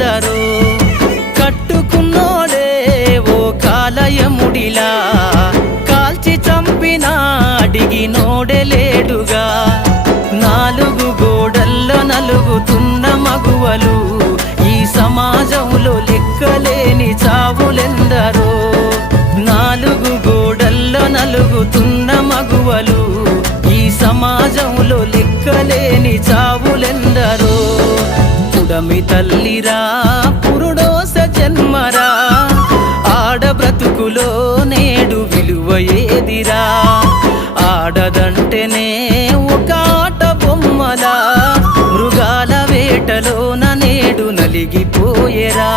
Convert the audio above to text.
చావులెందరో కట్టుకున్నోడే ఓ కాలయముడిలా కాల్చి చంపినా అడిగినోడే లేడుగా నాలుగు గోడల్లో నలుగుతున్న మగువలు ఈ సమాజంలో లెక్కలేని చావులెందరో నాలుగు గోడల్లో నలుగుతున్న మగువలు ఈ సమాజంలో లెక్కలేని చావులెందరో పుడమి తల్లిరా పురుడోస జన్మరా ఆడ బ్రతుకులో నేడు విలువ ఏదిరా ఆడదంటేనే ఒక ఆట బొమ్మలా మృగాల వేటలోన నేడు నలిగిపోయేరా